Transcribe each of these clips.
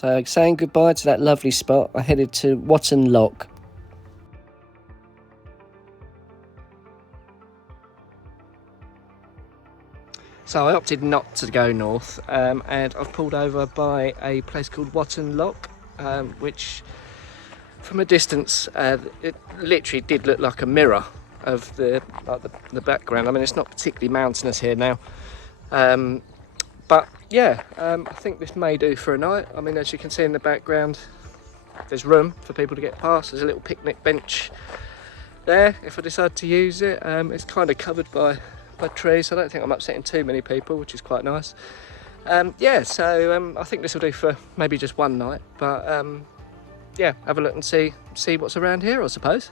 So saying goodbye to that lovely spot, I headed to Watton Lock. So I opted not to go north, and I've pulled over by a place called Watton Lock, which from a distance it literally did look like a mirror of the background. I mean, it's not particularly mountainous here now, but yeah, I think this may do for a night. I mean, as you can see in the background, there's room for people to get past. There's a little picnic bench there if I decide to use it. It's kind of covered by trees, so I don't think I'm upsetting too many people, which is quite nice. Yeah, so I think this will do for maybe just one night, but yeah, have a look and see what's around here, I suppose.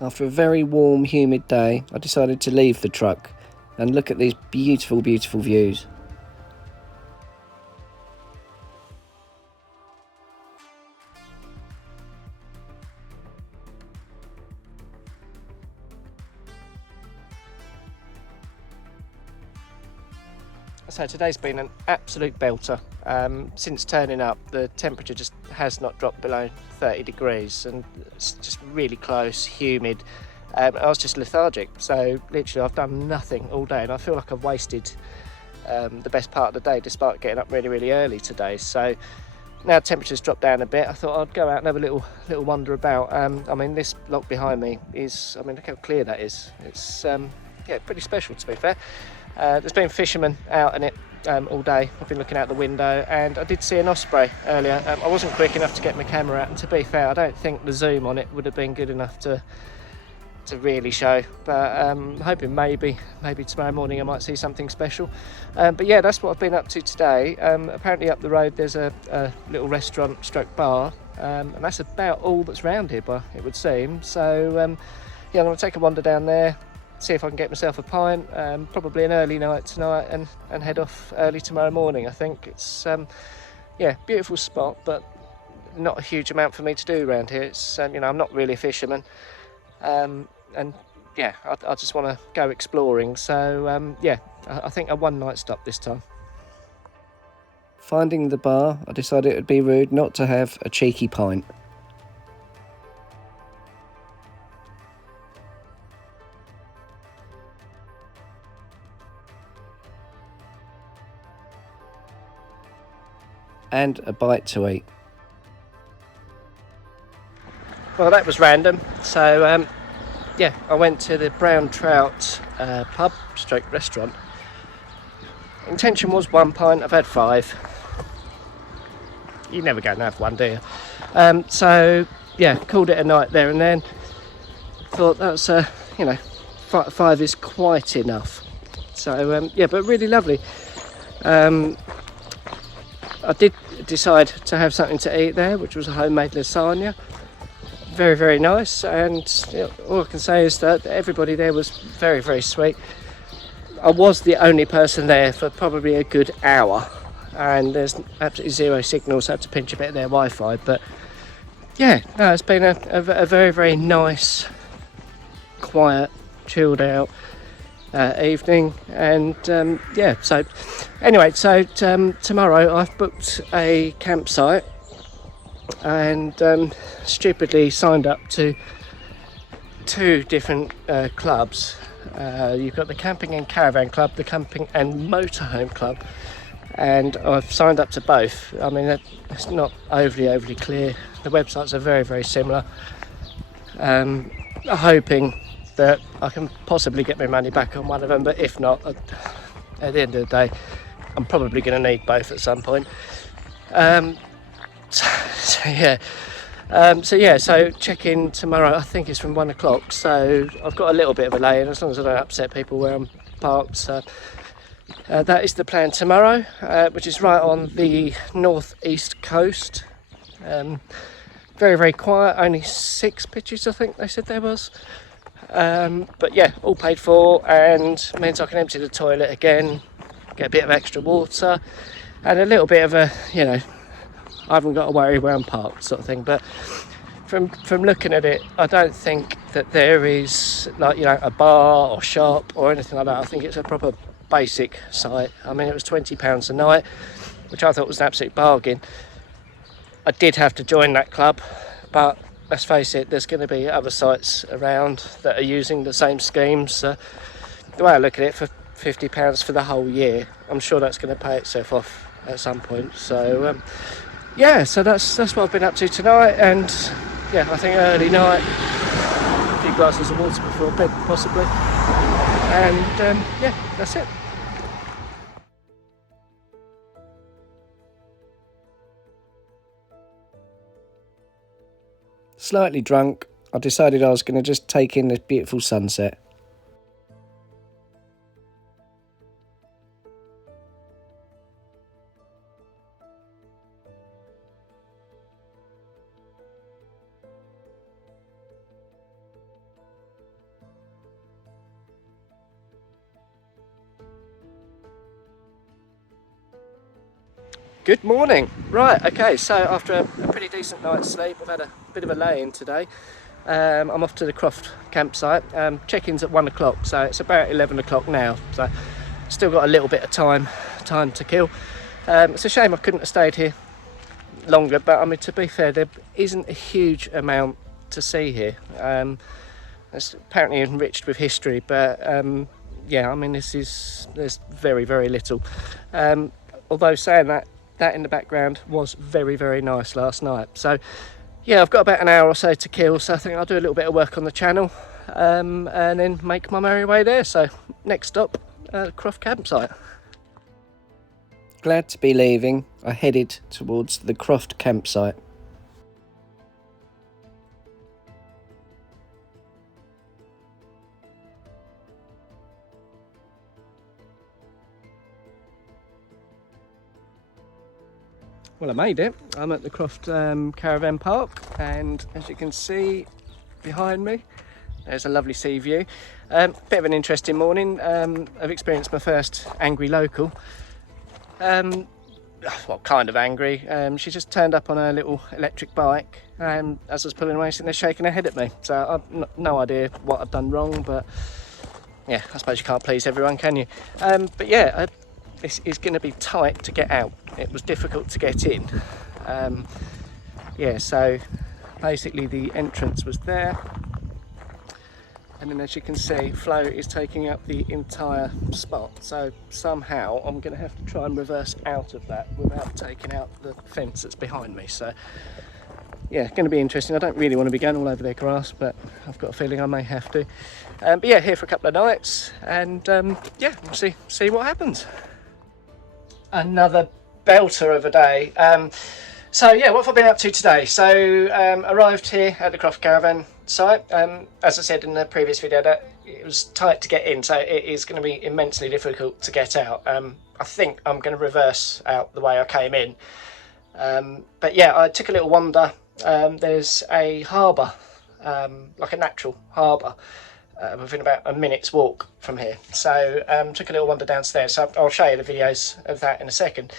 After a very warm, humid day, I decided to leave the truck and look at these beautiful, beautiful views. So today's been an absolute belter. Since turning up, the temperature just has not dropped below 30 degrees, and it's just really close, humid. I was just lethargic, so literally I've done nothing all day, and I feel like I've wasted the best part of the day despite getting up really, really early today. So now temperature's dropped down a bit, I thought I'd go out and have a little wander about. I mean, this lock behind me is, I mean, look how clear that is. It's yeah, pretty special, to be fair. There's been fishermen out in it all day. I've been looking out the window, and I did see an osprey earlier. I wasn't quick enough to get my camera out, and to be fair, I don't think the zoom on it would have been good enough to really show, but I'm hoping maybe tomorrow morning I might see something special. But yeah, that's what I've been up to today. Apparently up the road there's a little restaurant stroke bar, and that's about all that's round here, but it would seem. So yeah, I'm going to take a wander down there, see if I can get myself a pint, probably an early night tonight, and head off early tomorrow morning. I think it's yeah, beautiful spot, but not a huge amount for me to do around here. It's you know, I'm not really a fisherman, and yeah, I just want to go exploring. So yeah, I think a one night stop this time. Finding the bar, I decided it would be rude not to have a cheeky pint. And a bite to eat. Well, that was random. So yeah, I went to the Brown Trout pub stroke restaurant. Intention was one pint. I've had 5. You never go and have one, do you? So yeah, called it a night there and then. Thought that's you know, 5 is quite enough. So yeah, but really lovely. I did decide to have something to eat there, which was a homemade lasagna. Very, very nice, and you know, all I can say is that everybody there was very, very sweet. I was the only person there for probably a good hour, and there's absolutely zero signal, so I had to pinch a bit of their Wi-Fi. But yeah, no, it's been a very, very nice, quiet, chilled out evening. And yeah, so anyway, so tomorrow I've booked a campsite, and stupidly signed up to 2 different clubs. You've got the Camping and Caravan Club, the Camping and Motorhome Club, and I've signed up to both. I mean, it's not overly clear. The websites are very, very similar. Hoping that I can possibly get my money back on one of them, but if not, at the end of the day, I'm probably going to need both at some point. So yeah, so check-in tomorrow, I think it's from 1 o'clock, so I've got a little bit of a lay-in, as long as I don't upset people where I'm parked. So that is the plan tomorrow, which is right on the northeast coast. Very, very quiet, only 6 pitches I think they said there was. But yeah, all paid for, and means I can empty the toilet again, get a bit of extra water, and a little bit of a, you know, I haven't got to worry where I'm parked sort of thing. But from looking at it, I don't think that there is, like, you know, a bar or shop or anything like that. I think it's a proper basic site. I mean, it was £20 a night, which I thought was an absolute bargain. I did have to join that club, but let's face it, there's going to be other sites around that are using the same schemes. So the way I look at it, for £50 for the whole year, I'm sure that's going to pay itself off at some point. So yeah, so that's what I've been up to tonight, and yeah, I think early night, a few glasses of water before bed possibly, and yeah, that's it. Slightly drunk, I decided I was going to just take in this beautiful sunset. Good morning. Right, okay, so after a pretty decent night's sleep, I've had a bit of a lay-in today. I'm off to the Croft campsite. Check-in's at 1 o'clock, so it's about 11 o'clock now, so still got a little bit of time to kill. It's a shame I couldn't have stayed here longer, but I mean, to be fair, there isn't a huge amount to see here. It's apparently enriched with history, but yeah, I mean, there's very, very little. Although saying that in the background was very, very nice last night. So yeah, I've got about an hour or so to kill, so I think I'll do a little bit of work on the channel and then make my merry way there. So next stop, Croft campsite. Glad to be leaving. I headed towards the Croft campsite. Well, I made it. I'm at the Croft Caravan Park, and as you can see behind me, there's a lovely sea view. Bit of an interesting morning. I've experienced my first angry local. Well, kind of angry. She just turned up on her little electric bike, and as I was pulling away, sitting there shaking her head at me. So I've no idea what I've done wrong, but yeah, I suppose you can't please everyone, can you? But yeah, this is going to be tight to get out. It was difficult to get in. Yeah, so basically the entrance was there, and then as you can see, flow is taking up the entire spot. So somehow I'm going to have to try and reverse out of that without taking out the fence that's behind me. So yeah, going to be interesting. I don't really want to be going all over their grass, but I've got a feeling I may have to. But yeah, here for a couple of nights, and yeah, we'll see what happens. Another belter of a day. So yeah, what have I been up to today? So arrived here at the Croft Caravan site. As I said in the previous video, that it was tight to get in, so it is going to be immensely difficult to get out. I think I'm going to reverse out the way I came in. But yeah, I took a little wander. There's a harbour, like a natural harbour, within about a minute's walk from here. So took a little wander downstairs. So I'll show you the videos of that in a second.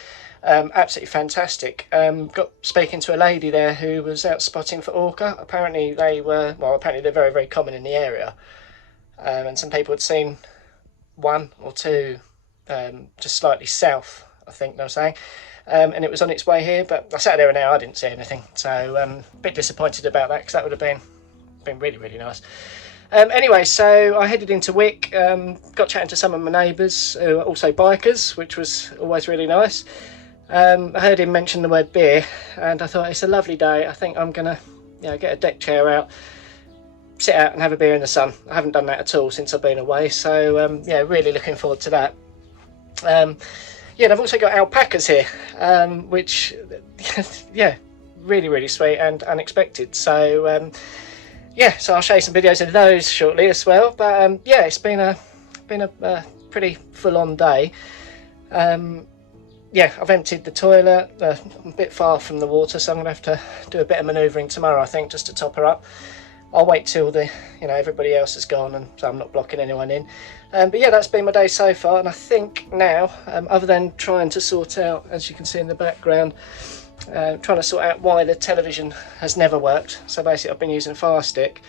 Absolutely fantastic. Got speaking to a lady there who was out spotting for orca. Apparently they're very, very common in the area. And some people had seen one or two just slightly south, I think they were saying. And it was on its way here, but I sat there an hour, I didn't see anything. So a bit disappointed about that, because that would have been really, really nice. Anyway, so I headed into Wick, got chatting to some of my neighbours who are also bikers, which was always really nice. I heard him mention the word beer, and I thought, it's a lovely day. I think I'm going to get a deck chair out, sit out and have a beer in the sun. I haven't done that at all since I've been away, so yeah, really looking forward to that. Yeah, and I've also got alpacas here, which, yeah, really, really sweet and unexpected. So yeah, so I'll show you some videos of those shortly as well. But yeah, it's been a pretty full-on day. Yeah, I've emptied the toilet, a bit far from the water, so I'm going to have to do a bit of manoeuvring tomorrow, I think, just to top her up. I'll wait till everybody else is gone, and so I'm not blocking anyone in. But yeah, that's been my day so far, and I think now, other than trying to sort out, as you can see in the background, trying to sort out why the television has never worked. So basically I've been using a Fire Stick.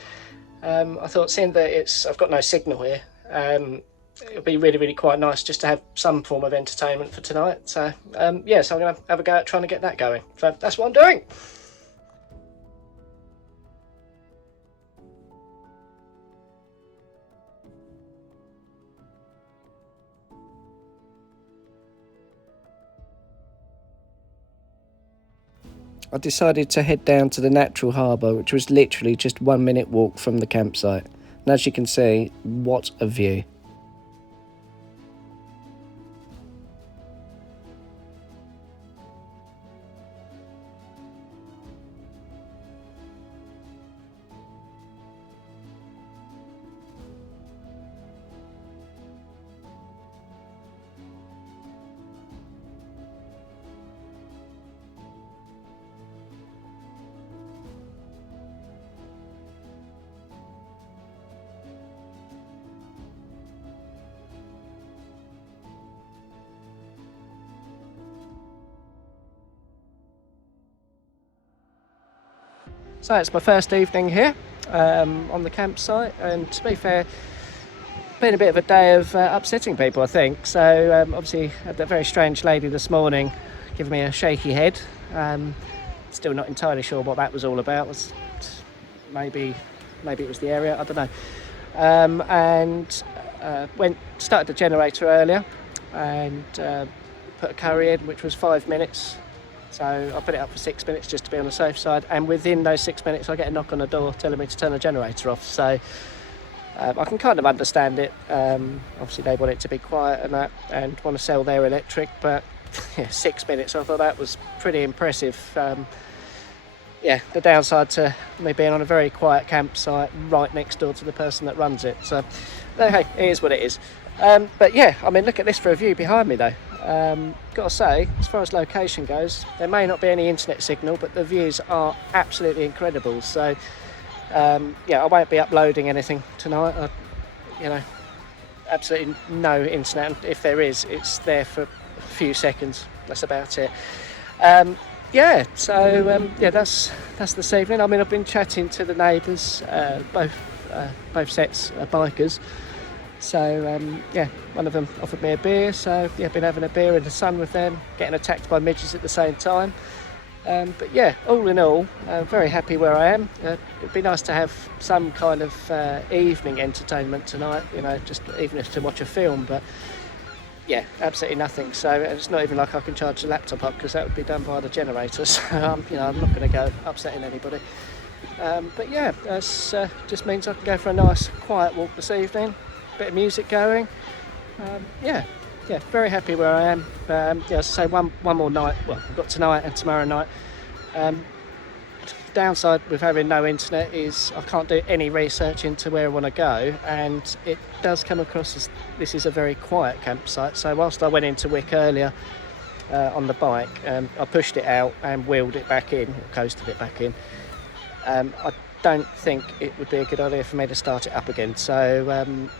I thought, seeing that I've got no signal here, it'll be really, really quite nice just to have some form of entertainment for tonight. So yeah, so I'm going to have a go at trying to get that going. So that's what I'm doing. I decided to head down to the natural harbour, which was literally just 1 minute walk from the campsite. And as you can see, what a view. So it's my first evening here on the campsite, and to be fair, been a bit of a day of upsetting people, I think. So obviously had that very strange lady this morning giving me a shaky head. Still not entirely sure what that was all about. Maybe it was the area, I don't know. And started the generator earlier and put a curry in, which was 5 minutes. So I put it up for 6 minutes just to be on the safe side, and within those 6 minutes I get a knock on the door telling me to turn the generator off. So I can kind of understand it. Obviously they want it to be quiet and that, and want to sell their electric, but yeah, 6 minutes, I thought that was pretty impressive. Yeah, the downside to me being on a very quiet campsite right next door to the person that runs it. So hey, it is what it is. But yeah, I mean, look at this for a view behind me though. Gotta say, as far as location goes, there may not be any internet signal, but the views are absolutely incredible. So yeah, I won't be uploading anything tonight. Absolutely no internet, and if there is, it's there for a few seconds. That's about it. Yeah, so yeah, that's this evening. I mean, I've been chatting to the neighbours, both sets are bikers. So yeah, one of them offered me a beer, so yeah, been having a beer in the sun with them, getting attacked by midges at the same time. But yeah, all in all, very happy where I am. It'd be nice to have some kind of evening entertainment tonight, just even if to watch a film, but yeah, absolutely nothing. So it's not even like I can charge the laptop up, because that would be done via the generator. So I'm not going to go upsetting anybody. But yeah, that's just means I can go for a nice quiet walk this evening. Bit of music going. Yeah, very happy where I am. Yeah, as I say, one more night. Well, I've got tonight and tomorrow night. Downside with having no internet is I can't do any research into where I want to go, and it does come across as this is a very quiet campsite. So whilst I went into Wick earlier on the bike, I pushed it out and wheeled it back in, or coasted it back in. I don't think it would be a good idea for me to start it up again. So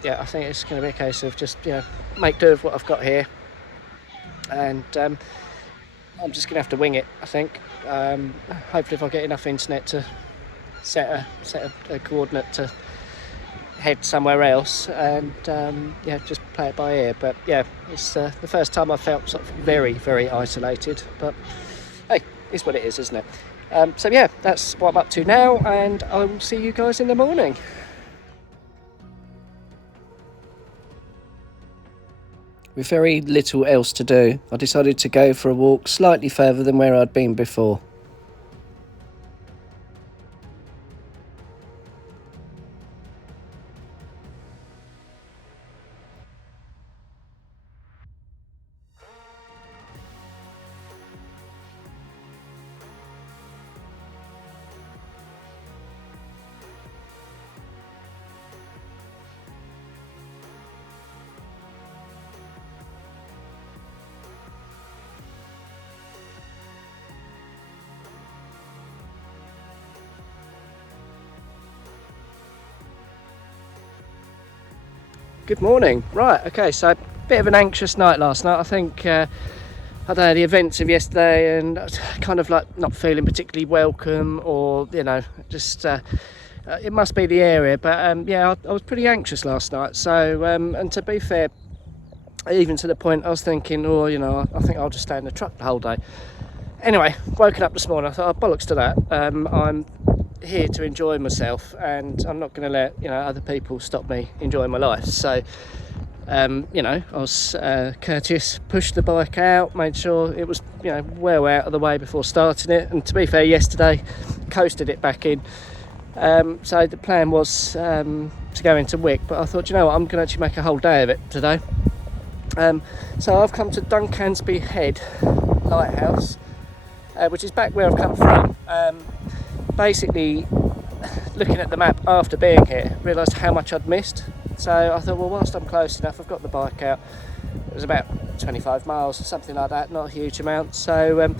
yeah, I think it's going to be a case of just make do of what I've got here, and I'm just going to have to wing it, I think. Hopefully if I get enough internet to set a coordinate to head somewhere else, and yeah, just play it by ear. But yeah, it's the first time I've felt sort of very, very isolated, but hey, it's what it is, isn't it? So yeah, that's what I'm up to now, and I will see you guys in the morning. With very little else to do, I decided to go for a walk slightly further than where I'd been before. Good morning. Right, okay, so a bit of an anxious night last night. I think, I don't know, the events of yesterday, and kind of like not feeling particularly welcome, or, just It must be the area, but yeah, I was pretty anxious last night. So, and to be fair, even to the point I was thinking, oh, you know, I think I'll just stay in the truck the whole day. Anyway, woken up this morning, I thought, oh, bollocks to that. I'm here to enjoy myself, and I'm not going to let, you know, other people stop me enjoying my life. So, you know, I was courteous, pushed the bike out, made sure it was, you know, well out of the way before starting it. And to be fair, yesterday, coasted it back in. So the plan was to go into Wick, but I thought, you know what, I'm going to actually make a whole day of it today. So I've come to Duncansby Head Lighthouse, which is back where I've come from. Basically, looking at the map after being here, realised how much I'd missed. So I thought, well, whilst I'm close enough, I've got the bike out. It was about 25 miles or something like that, not a huge amount. So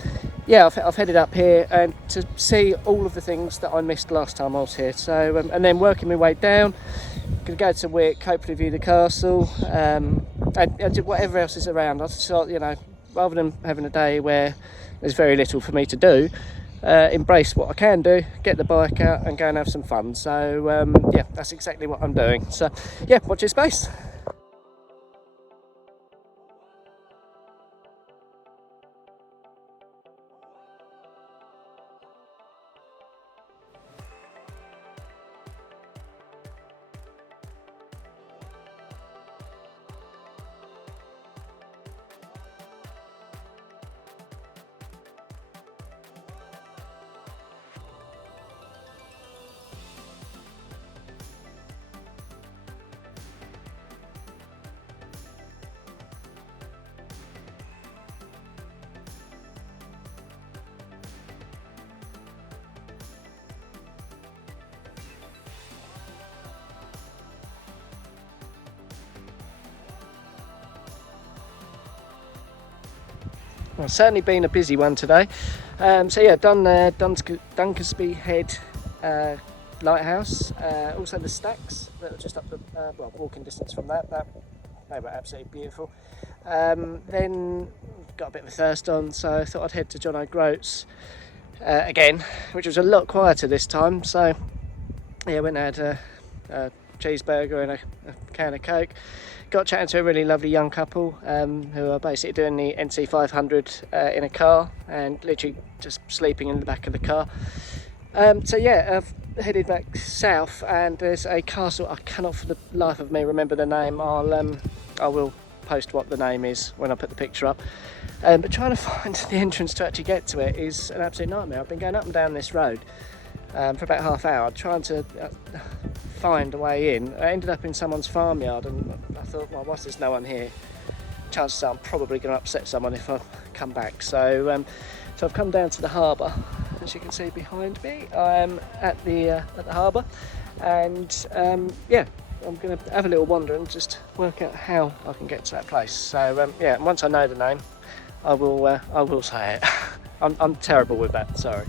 yeah, I've headed up here and to see all of the things that I missed last time I was here. So and then working my way down, gonna go to Wick, hopefully view the castle, and whatever else is around. I just thought, you know, rather than having a day where there's very little for me to do, embrace what I can do, get the bike out and go and have some fun. So yeah, that's exactly what I'm doing. So yeah, watch your space. Well, it's certainly been a busy one today. So yeah, done Duncansby Head Lighthouse, also the stacks that are just up the well, walking distance from that. They were absolutely beautiful. Then got a bit of a thirst on, so I thought I'd head to John O'Groats again, which was a lot quieter this time. So yeah, went and had a cheeseburger and a can of Coke. Got chatting to a really lovely young couple who are basically doing the NC 500 in a car and literally just sleeping in the back of the car. So yeah, I've headed back south and there's a castle. I cannot for the life of me remember the name. I will post what the name is when I put the picture up. But trying to find the entrance to actually get to it is an absolute nightmare. I've been going up and down this road for about half hour trying to find a way in. I ended up in someone's farmyard and I thought, well, whilst there's no one here, chances are I'm probably going to upset someone if I come back. So so I've come down to the harbour. As you can see behind me, I'm at the harbour, and yeah, I'm going to have a little wander and just work out how I can get to that place. So yeah, and once I know the name, I will say it. I'm terrible with that, sorry.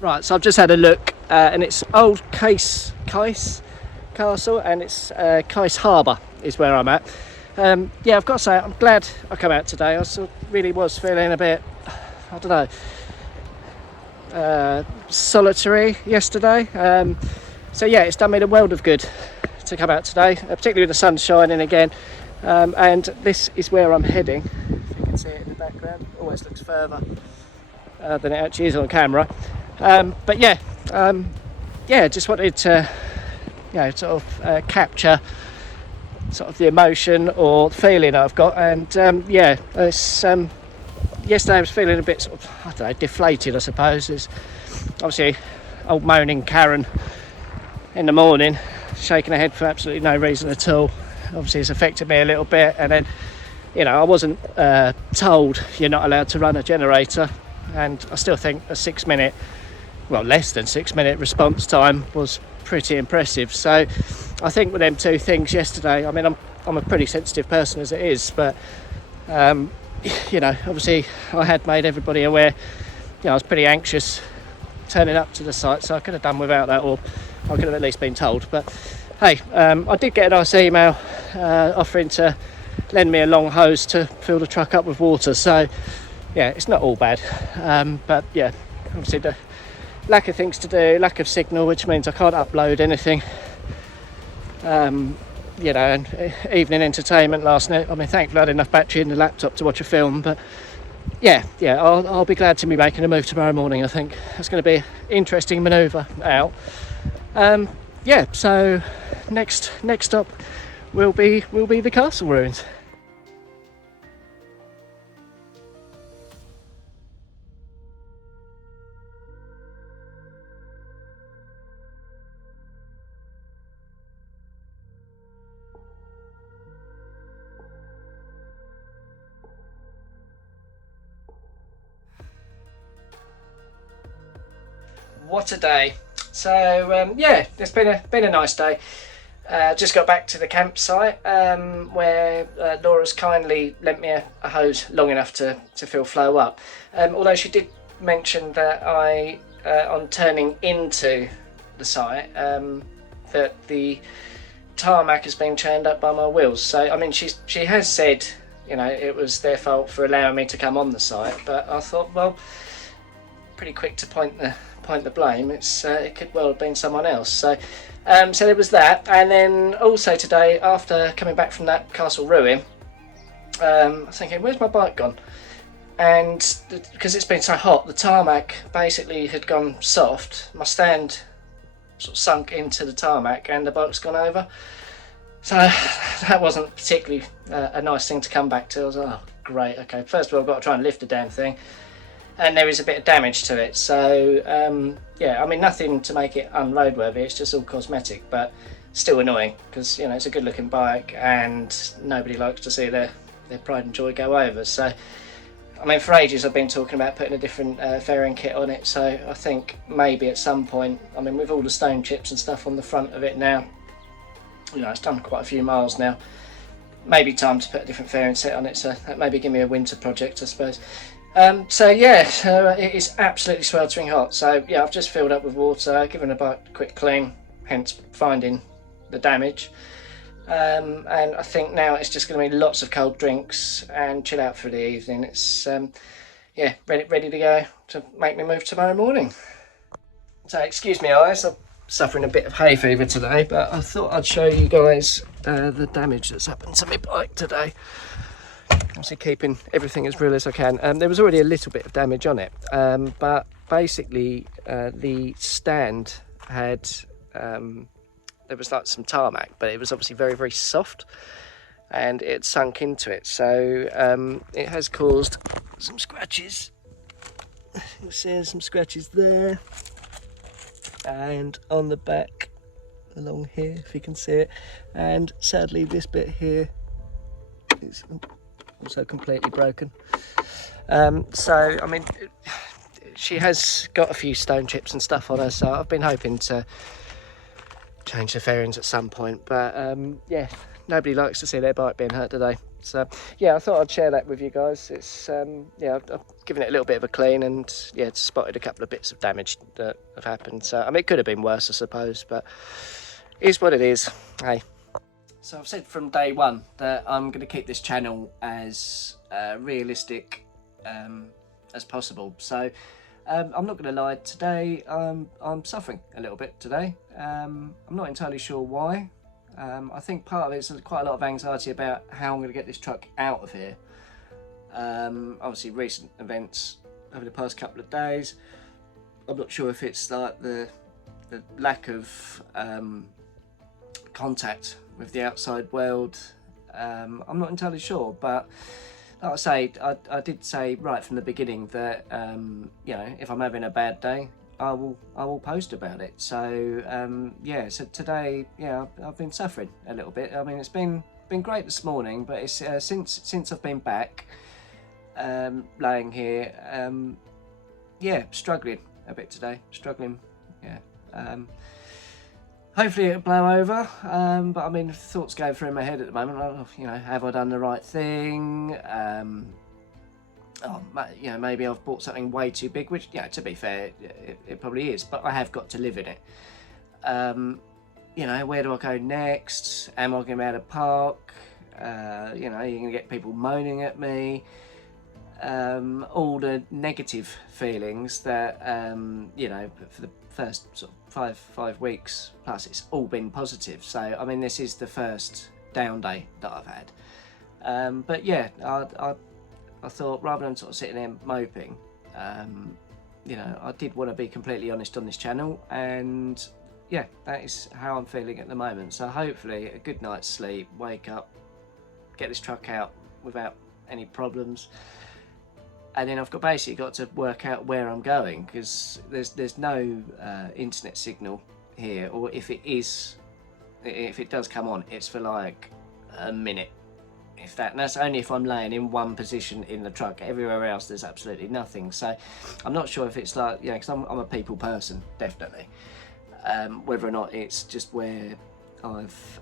Right, so I've just had a look, and it's Old Case Castle, and it's Case Harbour is where I'm at. Yeah, I've got to say, I'm glad I come out today. I really was feeling a bit, I don't know, solitary yesterday. So yeah, it's done me the world of good to come out today, particularly with the sun shining again. And this is where I'm heading. If you can see it in the background, it always looks further than it actually is on camera. But yeah, just wanted to, sort of capture sort of the emotion or feeling I've got, and it's yesterday I was feeling a bit sort of, I don't know, deflated, I suppose. There's obviously old moaning Karen in the morning, shaking her head for absolutely no reason at all, obviously it's affected me a little bit. And then, you know, I wasn't told you're not allowed to run a generator, and I still think a 6 minute, well, less than 6 minute response time was pretty impressive. So I think with them two things yesterday, I mean, I'm a pretty sensitive person as it is, but you know, obviously I had made everybody aware. You know, I was pretty anxious turning up to the site, so I could have done without that, or I could have at least been told. But hey, I did get a nice email offering to lend me a long hose to fill the truck up with water, so yeah, it's not all bad. But yeah, obviously the lack of things to do, lack of signal, which means I can't upload anything. You know, and evening entertainment last night. I mean, thankfully I had enough battery in the laptop to watch a film, but yeah, I'll be glad to be making a move tomorrow morning. I think that's going to be an interesting manoeuvre out. Yeah, so next stop will be the castle ruins. What a day. So yeah, it's been a nice day. Just got back to the campsite where Laura's kindly lent me a hose long enough to fill flow up. Although she did mention that on turning into the site, that the tarmac has been churned up by my wheels. So I mean, she has said, you know, it was their fault for allowing me to come on the site, but I thought, well, pretty quick to point the blame. It could well have been someone else. So there was that. And then also today, after coming back from that castle ruin, I was thinking, where's my bike gone? And because it's been so hot, the tarmac basically had gone soft. My stand sort of sunk into the tarmac and the bike's gone over. So that wasn't particularly a nice thing to come back to. I was like, oh great, okay, first of all I've got to try and lift the damn thing, and there is a bit of damage to it. So yeah, I mean, nothing to make it unroadworthy, it's just all cosmetic, but still annoying because, you know, it's a good looking bike and nobody likes to see their pride and joy go over. So I mean, for ages I've been talking about putting a different fairing kit on it, so I think maybe at some point, I mean, with all the stone chips and stuff on the front of it now, you know, it's done quite a few miles now, maybe time to put a different fairing set on it, so that maybe give me a winter project, I suppose. So yeah, so it is absolutely sweltering hot. So yeah, I've just filled up with water, given the bike a quick clean, hence finding the damage. And I think now it's just going to be lots of cold drinks and chill out for the evening. It's yeah, ready to go to make me move tomorrow morning. So excuse me eyes, I'm suffering a bit of hay fever today, but I thought I'd show you guys the damage that's happened to my bike today. Obviously keeping everything as real as I can. There was already a little bit of damage on it, but basically the stand had there was like some tarmac, but it was obviously very, very soft and it sunk into it. So it has caused some scratches. You'll see there's some scratches there and on the back along here, if you can see it. And sadly this bit here is also completely broken. So I mean, she has got a few stone chips and stuff on her, so I've been hoping to change the fairings at some point, but yeah, nobody likes to see their bike being hurt today. So yeah, I thought I'd share that with you guys. It's yeah, I've given it a little bit of a clean, and yeah, spotted a couple of bits of damage that have happened. So I mean, it could have been worse, I suppose, but it is what it is. Hey. So I've said from day one that I'm going to keep this channel as realistic as possible. So I'm not going to lie, today I'm suffering a little bit today. I'm not entirely sure why. I think part of it's quite a lot of anxiety about how I'm going to get this truck out of here. Obviously recent events over the past couple of days. I'm not sure if it's like the lack of contact with the outside world. I'm not entirely sure, but like I say, I did say right from the beginning that you know, if I'm having a bad day, I will post about it. So yeah, so today, yeah, I've been suffering a little bit. I mean, it's been been great this morning, but it's since I've been back, laying here, yeah, struggling a bit today. Struggling, yeah. Hopefully it'll blow over, but I mean, thoughts go through my head at the moment. You know, have I done the right thing? You know, maybe I've bought something way too big, which, you know, to be fair, it probably is, but I have got to live in it. You know, where do I go next? Am I going to be able to park? You know, you're going to get people moaning at me. All the negative feelings that, you know, for the first sort of five weeks plus, it's all been positive. So, I mean, this is the first down day that I've had. But yeah, I thought, rather than sort of sitting there moping, you know, I did want to be completely honest on this channel, and yeah, that is how I'm feeling at the moment. So hopefully a good night's sleep, wake up, get this truck out without any problems, and then I've basically got to work out where I'm going, because there's no internet signal here, or if it does come on, it's for like a minute, if that, and that's only if I'm laying in one position in the truck. Everywhere else there's absolutely nothing. So I'm not sure if it's like, you know, because I'm a people person, definitely, whether or not it's just where I've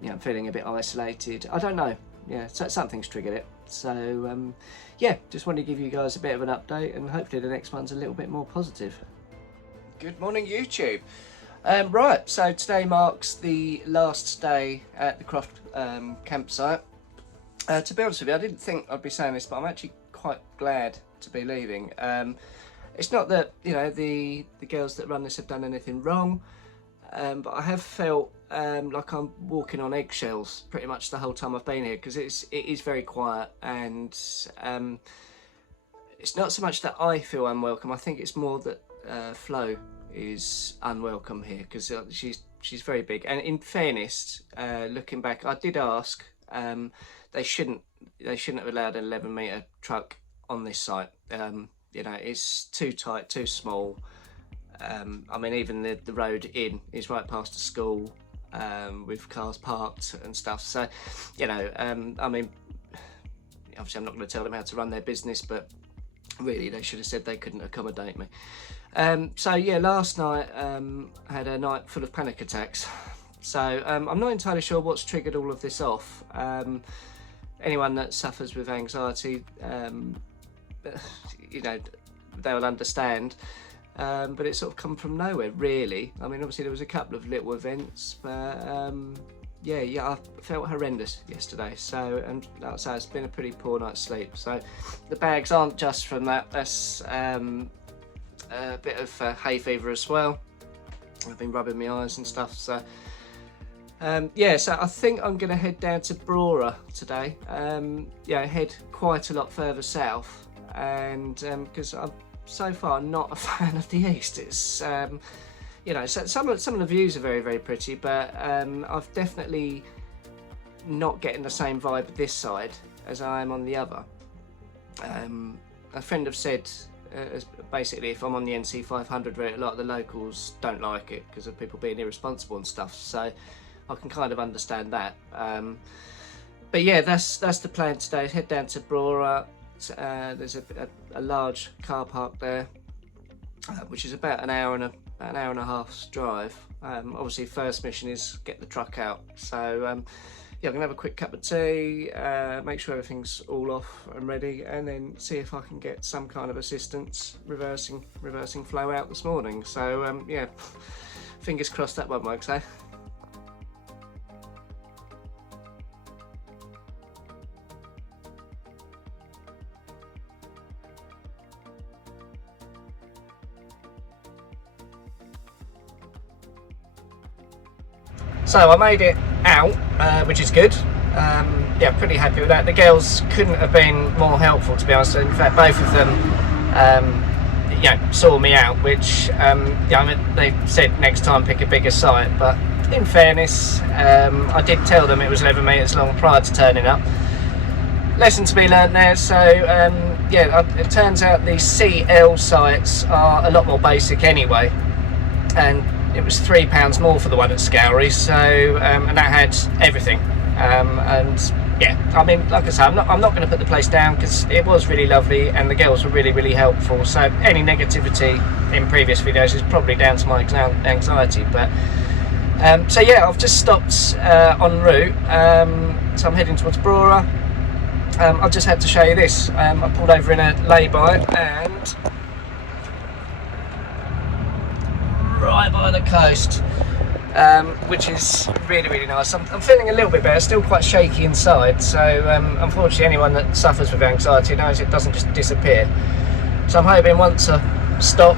you know, feeling a bit isolated, I don't know. Yeah, so something's triggered it. So yeah, just wanted to give you guys a bit of an update, and hopefully the next one's a little bit more positive. Good morning, YouTube. Right, so today marks the last day at the Croft campsite. To be honest with you, I didn't think I'd be saying this, but I'm actually quite glad to be leaving. It's not that, you know, the girls that run this have done anything wrong, but I have felt like I'm walking on eggshells pretty much the whole time I've been here, because it is very quiet, and it's not so much that I feel unwelcome. I think it's more that Flo is unwelcome here, because she's very big. And in fairness, looking back, I did ask. They shouldn't have allowed an 11-metre truck on this site. You know, it's too tight, too small. I mean, even the road in is right past the school, with cars parked and stuff. So, you know, I mean, obviously I'm not going to tell them how to run their business, but really they should have said they couldn't accommodate me. So yeah, last night I had a night full of panic attacks. So I'm not entirely sure what's triggered all of this off. Anyone that suffers with anxiety, you know, they will understand. But it sort of come from nowhere, really. I mean, obviously there was a couple of little events, but yeah, I felt horrendous yesterday. So, and like I say, it's been a pretty poor night's sleep. So the bags aren't just from that. That's a bit of hay fever as well. I've been rubbing my eyes and stuff. So yeah, so I think I'm going to head down to Brora today. Yeah, head quite a lot further south, and because I'm so far not a fan of the east. It's you know, so some of the views are very, very pretty, but I've definitely not getting the same vibe this side as I am on the other. A friend have said basically if I'm on the NC 500 route, a lot of the locals don't like it because of people being irresponsible and stuff. So I can kind of understand that. But yeah, that's the plan today. Head down to Brora. There's a large car park there, which is about an hour and a half's drive. Obviously, first mission is get the truck out. So yeah, I'm gonna have a quick cup of tea, make sure everything's all off and ready, and then see if I can get some kind of assistance reversing Flo out this morning. So yeah, fingers crossed that won't work. So. So I made it out, which is good. Yeah, pretty happy with that. The girls couldn't have been more helpful, to be honest. In fact, both of them, yeah, saw me out, which yeah, I mean, they said next time pick a bigger site. But in fairness, I did tell them it was 11 metres long prior to turning up. Lesson to be learnt there. So yeah, it turns out the CL sites are a lot more basic anyway, and it was £3 more for the one at Scoury, so and that had everything. And yeah, I mean, like I say, I'm not going to put the place down, because it was really lovely and the girls were really helpful. So any negativity in previous videos is probably down to my anxiety. But so yeah, I've just stopped en route, so I'm heading towards Brora. I just had to show you this. I pulled over in a lay-by, and right by the coast, which is really nice. I'm feeling a little bit better, still quite shaky inside, so unfortunately anyone that suffers with anxiety knows it doesn't just disappear. So I'm hoping once I stop,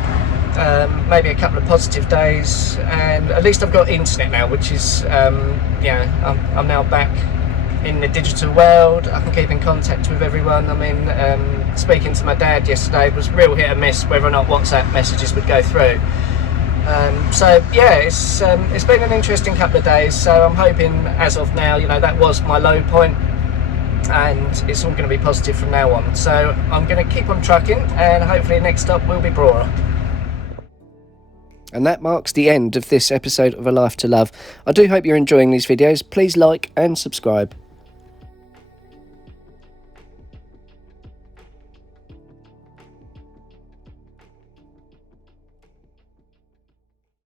maybe a couple of positive days, and at least I've got internet now, which is, I'm now back in the digital world. I can keep in contact with everyone. I mean, speaking to my dad yesterday was real hit and miss whether or not WhatsApp messages would go through. So yeah, it's been an interesting couple of days. So I'm hoping, as of now, that was my low point, and it's all going to be positive from now on. So I'm going to keep on trucking, and hopefully next stop will be Brora. And that marks the end of this episode of A Life to Love. I do hope you're enjoying these videos. Please like and subscribe.